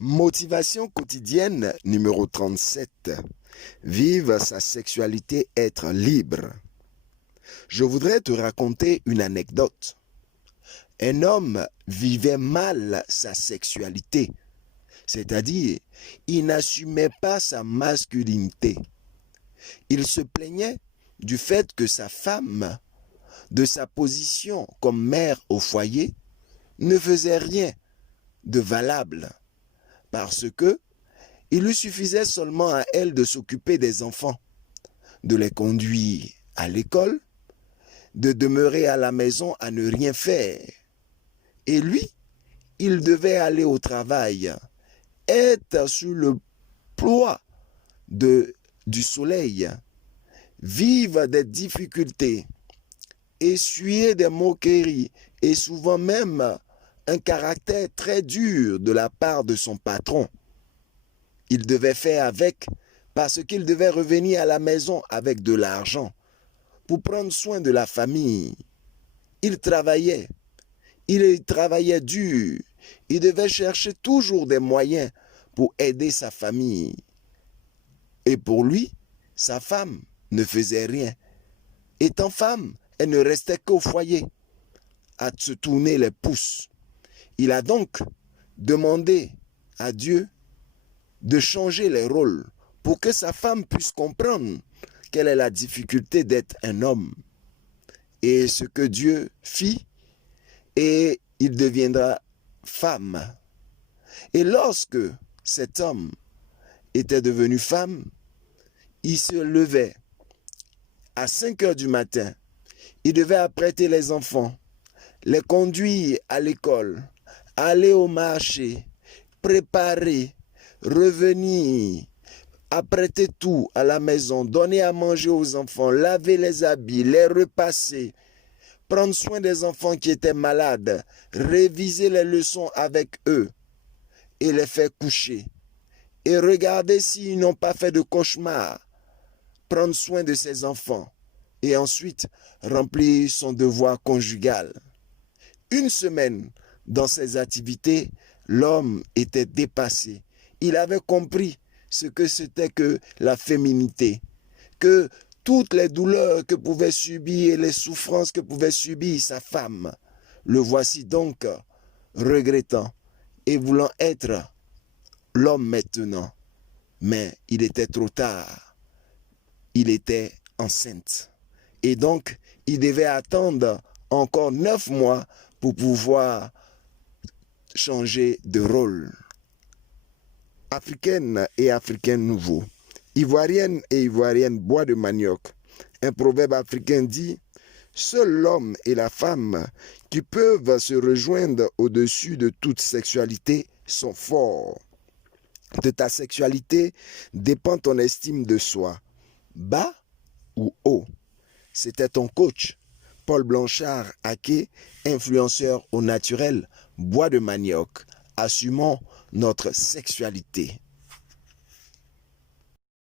Motivation quotidienne numéro 37. Vive sa sexualité, être libre. Je voudrais te raconter une anecdote. Un homme vivait mal sa sexualité, c'est-à-dire il n'assumait pas sa masculinité. Il se plaignait du fait que sa femme, de sa position comme mère au foyer, ne faisait rien de valable parce que il lui suffisait seulement à elle de s'occuper des enfants, de les conduire à l'école, de demeurer à la maison à ne rien faire. Et lui, il devait aller au travail, être sur le ploie du soleil, vivre des difficultés, essuyer des moqueries et souvent même un caractère très dur de la part de son patron. Il devait faire avec parce qu'il devait revenir à la maison avec de l'argent pour prendre soin de la famille. Il travaillait dur, il devait chercher toujours des moyens pour aider sa famille. Et pour lui, sa femme ne faisait rien. Étant femme, elle ne restait qu'au foyer, à se tourner les pouces. Il a donc demandé à Dieu de changer les rôles pour que sa femme puisse comprendre quelle est la difficulté d'être un homme. Et ce que Dieu fit, et il deviendra femme. Et lorsque cet homme était devenu femme, il se levait à 5 heures du matin. Il devait apprêter les enfants, les conduire à l'école, aller au marché, préparer, revenir, apprêter tout à la maison, donner à manger aux enfants, laver les habits, les repasser, prendre soin des enfants qui étaient malades, réviser les leçons avec eux et les faire coucher. Et regarder s'ils n'ont pas fait de cauchemar, prendre soin de ses enfants et ensuite remplir son devoir conjugal. Une semaine dans ses activités, l'homme était dépassé. Il avait compris ce que c'était que la féminité, que toutes les douleurs que pouvait subir et les souffrances que pouvait subir sa femme. Le voici donc regrettant et voulant être l'homme maintenant. Mais il était trop tard. Il était enceinte. Et donc, il devait attendre encore 9 mois pour pouvoir changer de rôle. Africaine et Africain nouveau. Ivoirienne et Ivoirienne bois de manioc. Un proverbe africain dit « Seul l'homme et la femme qui peuvent se rejoindre au-dessus de toute sexualité sont forts. De ta sexualité dépend ton estime de soi. Bas ou haut ?» C'était ton coach, Paul Blanchard Aké, influenceur au naturel, bois de manioc. Assumons notre sexualité.